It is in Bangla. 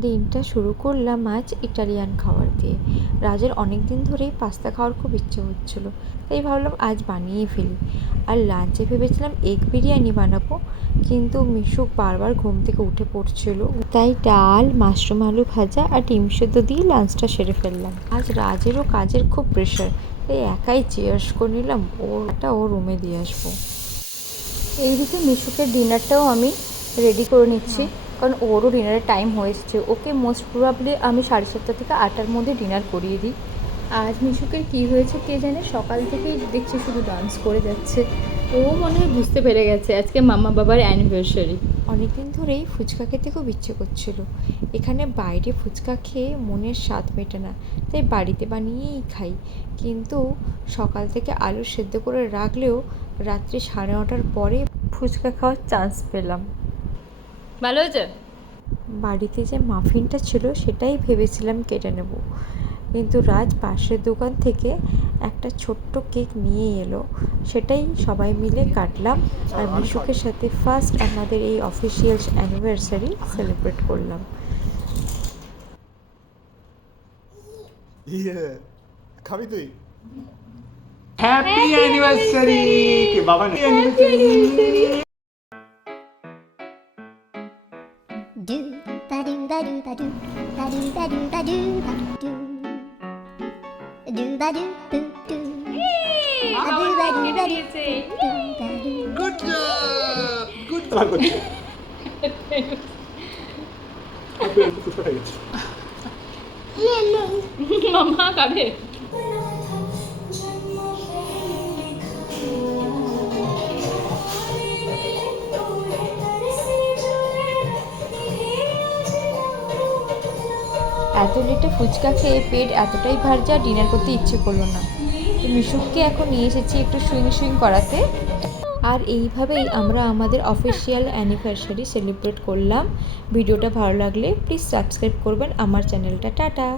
দিনটা শুরু করলাম আজ ইটালিয়ান খাবার দিয়ে। রাজের অনেক দিন ধরেই পাস্তা খাওয়ার খুব ইচ্ছে হচ্ছিলো, তাই ভাবলাম আজ বানিয়ে ফেলি। আর লাঞ্চে ভেবেছিলাম এগ বিরিয়ানি বানাবো, কিন্তু মিশুক বারবার ঘুম থেকে উঠে পড়ছিল, তাই ডাল, মাশরুম আলু ভাজা আর ডিম সেদ্ধ দিয়ে লাঞ্চটা সেরে ফেললাম। আজ রাজেরও কাজের খুব প্রেশার, তাই একাই চেয়ার্স করে নিলাম, ও রুমে দিয়ে আসবো। এইদিকে মিশুকের ডিনারটাও আমি রেডি করে নিচ্ছি, কারণ ওরও ডিনারের টাইম হয়ে এসেছে। ওকে মোস্ট প্রবাবলি আমি 7:30 থেকে 8টার মধ্যে ডিনার করিয়ে দিই। আজ মিশুকের কী হয়েছে কে জানে, সকাল থেকেই দেখছি শুধু ডান্স করে যাচ্ছে। ও মনে হয় বুঝতে পেরে গেছে আজকে মামা বাবার অ্যানিভার্সারি। অনেকদিন ধরেই ফুচকা খেতে খুব ইচ্ছে করছিল। এখানে বাইরে ফুচকা খেয়ে মনের স্বাদ মেটে না, তাই বাড়িতে বানিয়েই খাই। কিন্তু সকাল থেকে আলু সেদ্ধ করে রাখলেও রাত্রি 9:30টার পরে ফুচকা খাওয়ার চান্স পেলাম। ভালো হয়েছে? বাড়িতে যে মাফিনটা ছিল সেটাই ভেবেছিলাম কেটে নেব, কিন্তু রাজ পাশের দোকান থেকে একটা ছোট্ট কেক নিয়ে এলো, সেটাই সবাই মিলে কাটলাম। আর মিশুকের সাথে ফার্স্ট আমাদের এই অফিসিয়াল অ্যানিভার্সারি সেলিব্রেট করলাম। খাবি তুই? হ্যাপি অ্যানিভার্সারি কে বাবা না anniversary Do ba do ba do ba do ba do ba do ba do ba do ba do do do ba do ba do ba do ba do. Good job good job করছে আপনি খুশি হয়ে গেছে মামা খাবে? এত লেটে ফুচকা খেয়ে পেট এতটাই ভার যা ডিনার করতে ইচ্ছে করলো না, তো মিশুককে এখন নিয়ে এসেছি একটু সুইং করাতে। আর এইভাবেই আমরা আমাদের অফিসিয়াল অ্যানিভার্সারি সেলিব্রেট করলাম। ভিডিওটা ভালো লাগলে প্লিজ সাবস্ক্রাইব করবেন আমার চ্যানেলটা। টাটা।